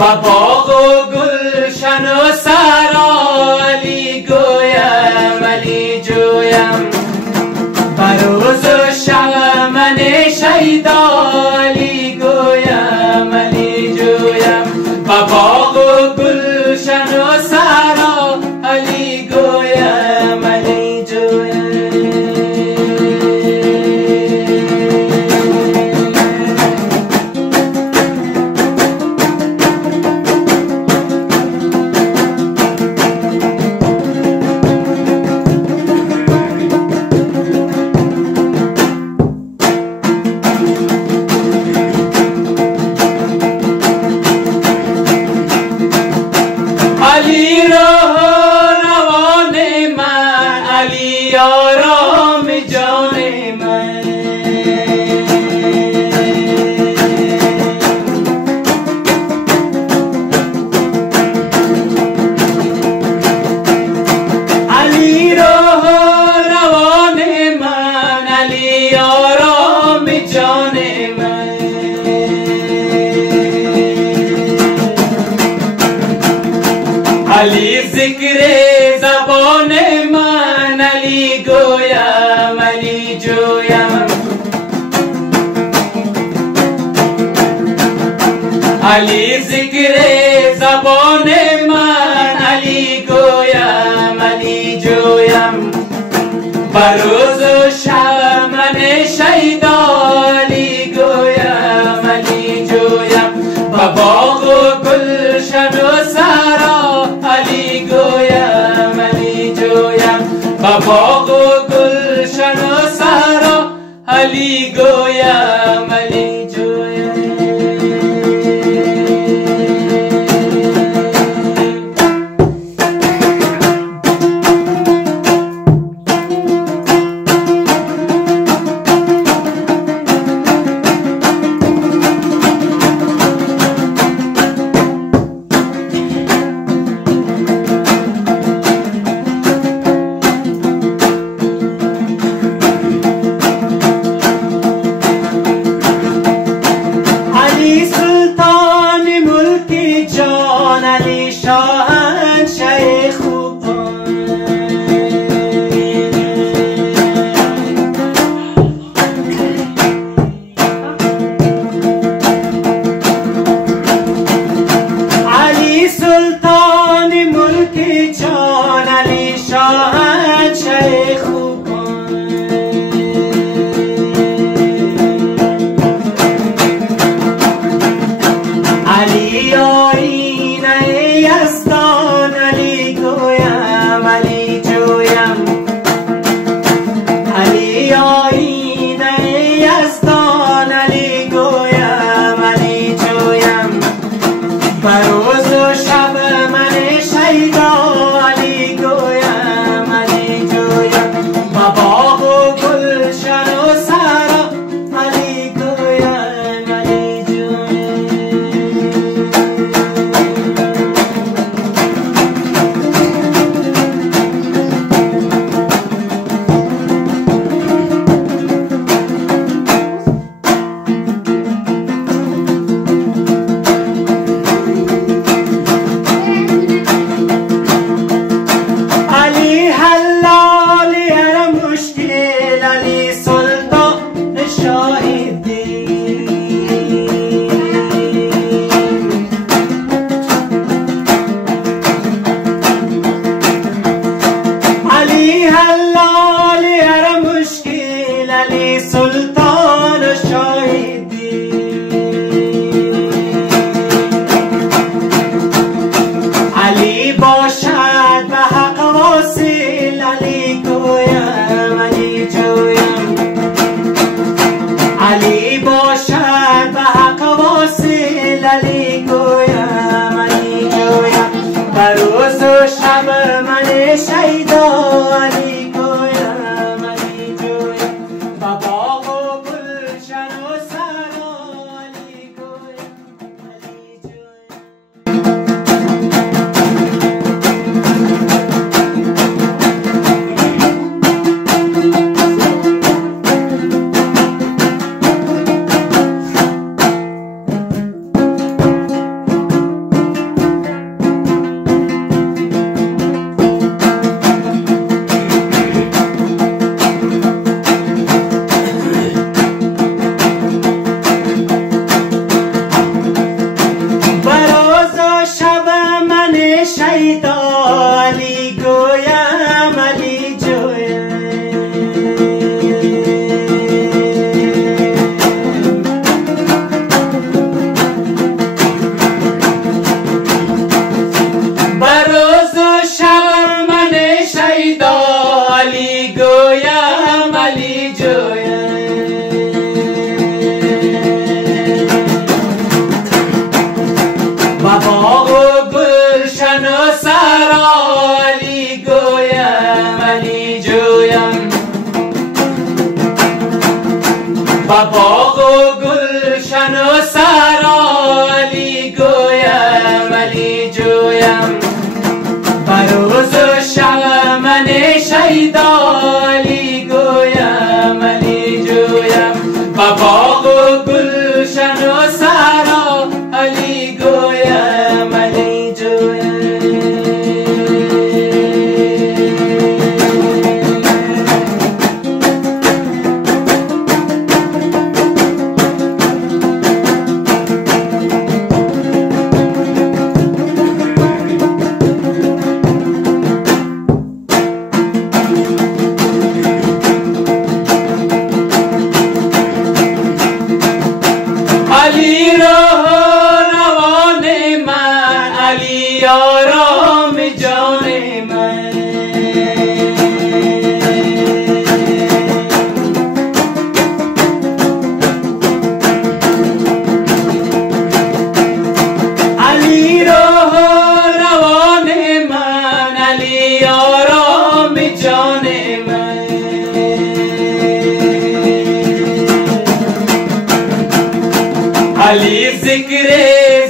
با باغ و گلشن و سرا علی گویم علی جویم بر روز و شب من شیدا علی گویم علی جویم با باغ و گلشن و سرا علی گویم علی جویم علی روان من علی آرام جان من علی روان من علی آرام جان من علی ذکر زبان من علی گویم علی جویم علی ذکر زبان من علی گویم علی جویم بر روز و شب من شیدا علی گویم علی جویم با باغ و گلشن و سرا علی گویم علی جویم با باغ و گلشن و سرا علی گویم علی جویم علی شاهنشاه خوبان علی سلطان ملک جان علی شاهنشاه خوبان علی آینه یزدان علی گویم علی جویم علی آینه یزدان علی گویم علی جویم بر روز و شب من شیدا علی گویم علی جویم با باغ و گلشن و سرا علی گویم علی جویم سلطان شاهدی علی باشد به حق واصل علی گویم علی جویم علی باشد به حق واصل علی گویم علی جویم بر روز و شب من شیدا علی گویم علی جویم با باغ و گلشن و سرا علی گویم علی جویم با باغ و گلشن و سرا علی گویم علی جویم بر روز و شب من شیدا علی گویم علی جویم با باغ و گلشن و سرا علی گویم علی جویم علی روان من علی آرام جان من علی روان من علی آرام جان من علی ذکر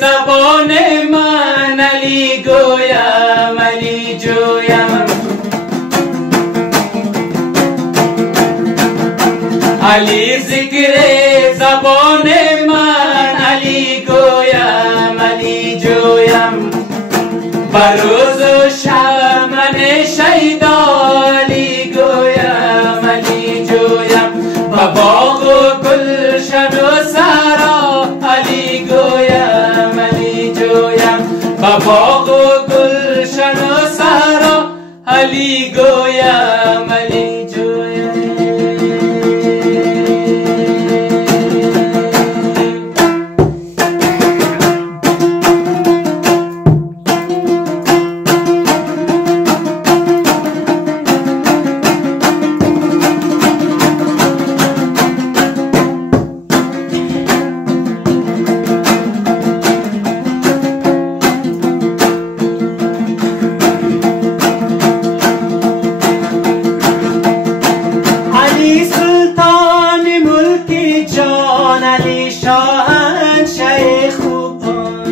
زبان من علی گویم علی جویم علی ذکر زبان من علی گویم علی جویم بر روز و شب من شیدا علی گویم علی جویم و باغ و گلشن و سرا علی گویم علی جویم و باغ و گلشن و سرا علی گویم علی جویم علی شاهنشاه خوبان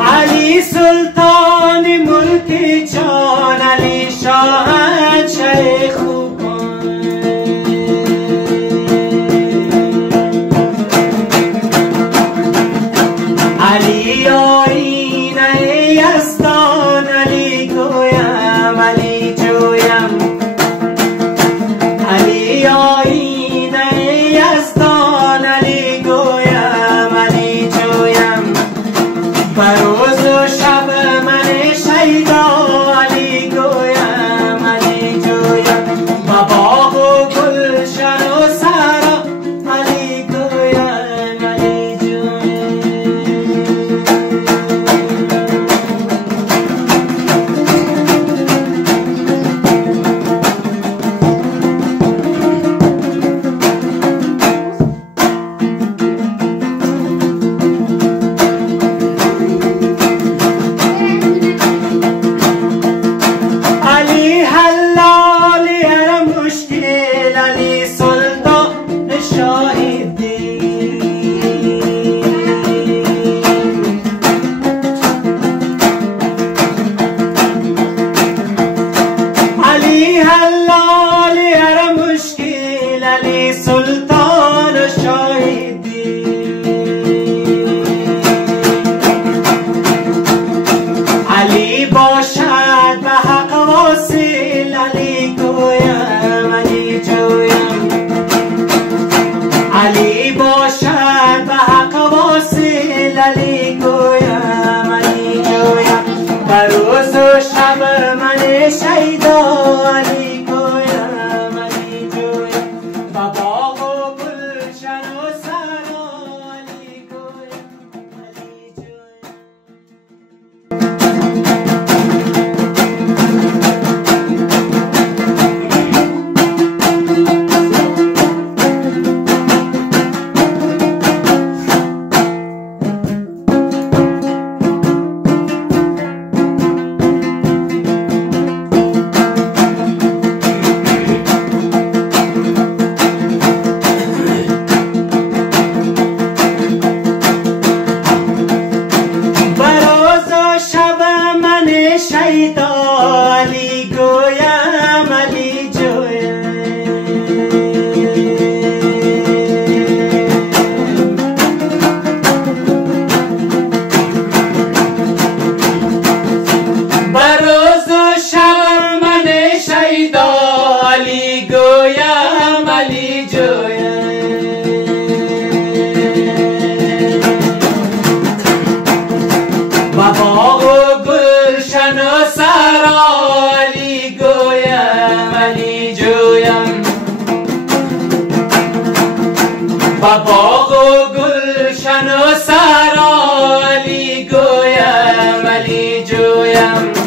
علی سلطان ملک جان علی شاهنشاه خوبان علی آینه یزدان علی گویم علی جویم علی آینه یزدان علی گویم علی جویم بر روز و شب من شیدا علی گویم علی جویم و باغ و گلشن و سرا علی گویم علی جویم سلطان شاهدی علی باشد به حق واصل علی گویم علی جویم علی باشد به حق واصل علی گویم علی جویم بر روز و شب من شیدا علی گویم علی جویم شیدا علی گویم علی جویم بر روز و شب من شیدا علی گویم علی جویم و باغ و گلشن و سرا علی گویم علی جویم و باغ و گلشن و سرا علی گویم علی جویم